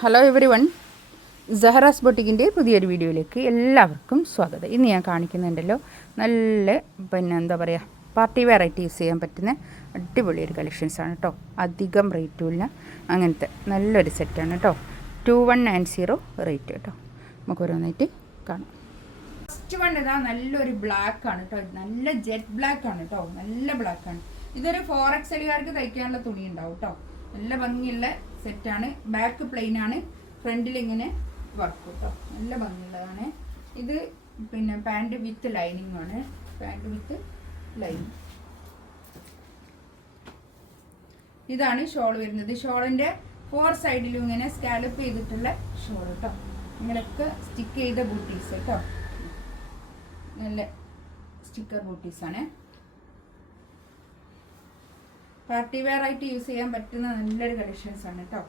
Hello everyone Jahara's ബൊട്ടിക്കിന്റെ പുതിയൊരു വീഡിയോയിലേക്ക് എല്ലാവർക്കും സ്വാഗതം. ഇന്ന് ഞാൻ കാണിക്കുന്നുണ്ടല്ലോ നല്ല പിന്നെ എന്താ പറയുക പാർട്ടി വെറൈറ്റി യൂസ് ചെയ്യാൻ പറ്റുന്ന അടിപൊളി ഒരു കളക്ഷൻസാണ് കേട്ടോ അധികം റേറ്റും ഇല്ല. അങ്ങനത്തെ നല്ലൊരു സെറ്റാണ് കേട്ടോ two one nine zero rate കേട്ടോ നമുക്ക് ഓരോന്നായിട്ട് കാണാം. ഫസ്റ്റ് വൺ ഇതാ നല്ലൊരു ബ്ലാക്ക് ആണ് കേട്ടോ നല്ല ജെറ്റ് ബ്ലാക്ക് ആണ് കേട്ടോ നല്ല ബ്ലാക്ക് ആണ്. ഇതൊരു ഫോർ എക്സലുകാർക്ക് തയ്ക്കാനുള്ള തുണി ഉണ്ടാവും കേട്ടോ നല്ല ഭംഗിയുള്ള സെറ്റാണ് ബാക്ക് പ്ലെയിൻ ആണ്. ഫ്രണ്ടിൽ ഇങ്ങനെ വർക്ക് കേട്ടോ നല്ല ഭംഗിയുള്ളതാണ്. ഇത് പിന്നെ പാന്റ് വിത്ത് ലൈനിങ് ആണ്. പാന്റ് വിത്ത് ലൈനിങ് ഇതാണ് ഷോൾ വരുന്നത്. ഷോളിന്റെ ഫോർ സൈഡിലും ഇങ്ങനെ സ്കാലപ്പ് ചെയ്തിട്ടുള്ള ഷോൾ കേട്ടോ നിങ്ങളൊക്കെ സ്റ്റിക്ക് ചെയ്ത ബൂട്ടീസ് കേട്ടോ നല്ല സ്റ്റിക്കർ ബൂട്ടീസാണ് പാർട്ടി വെയർ ആയിട്ട് യൂസ് ചെയ്യാൻ പറ്റുന്ന നല്ലൊരു കളക്ഷൻസ് ആണ് കേട്ടോ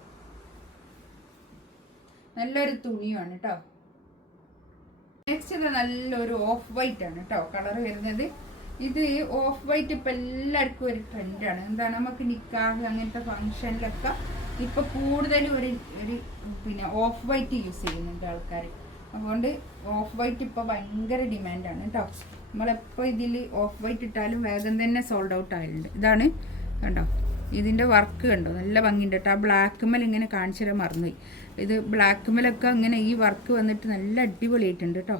നല്ലൊരു തുണിയുമാണ് കേട്ടോ നെക്സ്റ്റ് ഇത് നല്ലൊരു ഓഫ് വൈറ്റ് ആണ് കേട്ടോ കളർ വരുന്നത്. ഇത് ഓഫ് വൈറ്റ് ഇപ്പം എല്ലാവർക്കും ഒരു ട്രെൻഡാണ് എന്താണ്? നമുക്ക് നിക്കാഹ് അങ്ങനത്തെ ഫങ്ഷനിലൊക്കെ ഇപ്പൊ കൂടുതലും ഒരു ഒരു പിന്നെ ഓഫ് വൈറ്റ് യൂസ് ചെയ്യുന്നുണ്ട് ആൾക്കാർ അതുകൊണ്ട് ഓഫ് വൈറ്റ് ഇപ്പോൾ ഭയങ്കര ഡിമാൻഡാണ് കേട്ടോ നമ്മളെപ്പോൾ ഇതിൽ ഓഫ് വൈറ്റ് ഇട്ടാലും വേഗം തന്നെ സോൾഡ് ഔട്ട് ആയിട്ടുണ്ട്. ഇതാണ് കണ്ടോ? ഇതിന്റെ വർക്ക് കണ്ടോ? നല്ല ഭംഗിയുണ്ട് കേട്ടോ ആ ബ്ലാക്കുമ്മൽ ഇങ്ങനെ കാണിച്ചു തരാൻ മറന്നുപോയി. ഇത് ബ്ലാക്കുമ്മലൊക്കെ ഇങ്ങനെ ഈ വർക്ക് വന്നിട്ട് നല്ല അടിപൊളിയായിട്ടുണ്ട് കേട്ടോ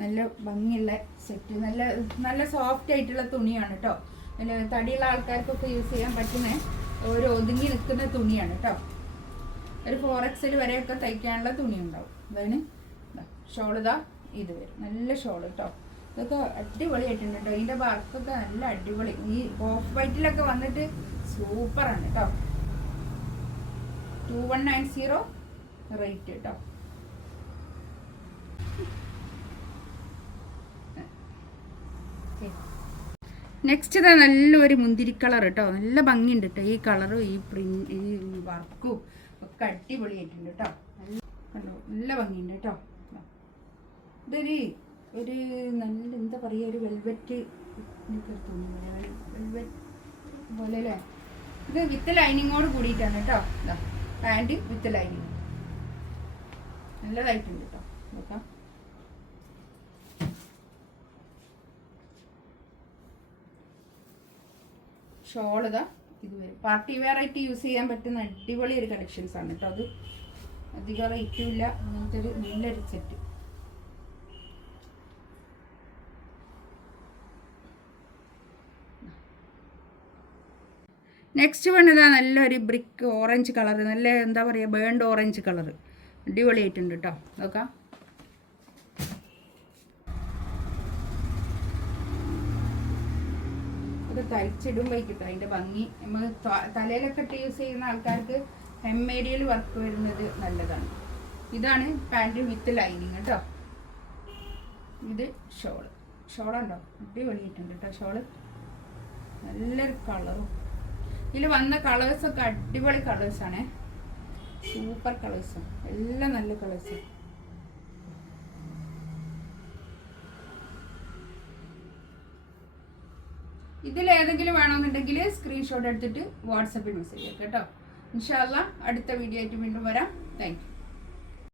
നല്ല ഭംഗിയുള്ള സെറ്റ് നല്ല നല്ല സോഫ്റ്റ് ആയിട്ടുള്ള തുണിയാണ് കേട്ടോ തടിയുള്ള ആൾക്കാർക്കൊക്കെ യൂസ് ചെയ്യാൻ പറ്റുന്ന ഒരു ഒതുങ്ങി നിൽക്കുന്ന തുണിയാണ് കേട്ടോ ഒരു ഫോർ എക്സൽ വരെയൊക്കെ തയ്ക്കാനുള്ള തുണി ഉണ്ടാവും. അതിന് ഷോൾ ഇതാ ഇത് വരും. നല്ല ഷോൾ കേട്ടോ ഇതൊക്കെ അടിപൊളിയായിട്ടുണ്ട് കേട്ടോ ഇതിന്റെ വർക്കൊക്കെ നല്ല അടിപൊളി. ഈ ഓഫ് വൈറ്റിലൊക്കെ വന്നിട്ട് സൂപ്പറാണ് കേട്ടോ two one nine zero rate കേട്ടോ നെക്സ്റ്റ് ഇതാ നല്ലൊരു മുന്തിരി കളർ കേട്ടോ നല്ല ഭംഗിയുണ്ട് കേട്ടോ ഈ കളറും ഈ പ്രിന്റ് ഈ വർക്കും ഒക്കെ അടിപൊളിയായിട്ടുണ്ട് കേട്ടോ നല്ല കണ്ടോ നല്ല ഭംഗിയുണ്ട് കേട്ടോ ഇതൊരു ഒരു നല്ല എന്താ പറയുക ഒരു വെൽവെറ്റ് വെൽവെറ്റ് ഇത് വിത്ത് ലൈനിങ്ങോട് കൂടിയിട്ടാണ് കേട്ടോ. ഇതാ പാന്റ് വിത്ത് ലൈനിങ് നല്ലതായിട്ടുണ്ട് കേട്ടോ. നോക്കാം. ഷോൾ ഇതാ ഇത് പാർട്ടി വെയർ ആയിട്ട് യൂസ് ചെയ്യാൻ പറ്റുന്ന അടിപൊളി ഒരു കളക്ഷൻസ് ആണ് കേട്ടോ. അത് അധികം റേറ്റും ഇല്ല. അങ്ങനത്തെ ഒരു നല്ലൊരു സെറ്റ് നെക്സ്റ്റ് വൺ ഇതാ നല്ലൊരു ബ്രിക്ക് ഓറഞ്ച് കളർ നല്ല എന്താ പറയുക ബേൺഡ് ഓറഞ്ച് കളർ അടിപൊളിയായിട്ടുണ്ട് കേട്ടോ നോക്കാം. ഇത് തയ്ച്ചിടുമ്പോൾ കിട്ടും അതിന്റെ ഭംഗി. നമ്മൾ തലയിലൊക്കെ ഇട്ട് യൂസ് ചെയ്യുന്ന ആൾക്കാർക്ക് ഹെമ്മേരിയൽ വർക്ക് വരുന്നത് നല്ലതാണ്. ഇതാണ് പാന്റ് വിത്ത് ലൈനിങ് കേട്ടോ ഇത് ഷോൾ. ഷോളുണ്ടോ? അടിപൊളിയായിട്ടുണ്ട് കേട്ടോ ഷോൾ. നല്ലൊരു കളറും ഇതിൽ വന്ന കളേഴ്സൊക്കെ അടിപൊളി കളേഴ്സാണ് സൂപ്പർ കളേഴ്സും എല്ലാം നല്ല കളേഴ്സും ഇതിൽ ഏതെങ്കിലും വേണമെന്നുണ്ടെങ്കിൽ സ്ക്രീൻഷോട്ട് എടുത്തിട്ട് വാട്സപ്പിൽ മെസ്സേജ് ചെയ്യാം കേട്ടോ. ഇൻഷാല്ല അടുത്ത വീഡിയോ ആയിട്ട് വീണ്ടും വരാം. താങ്ക്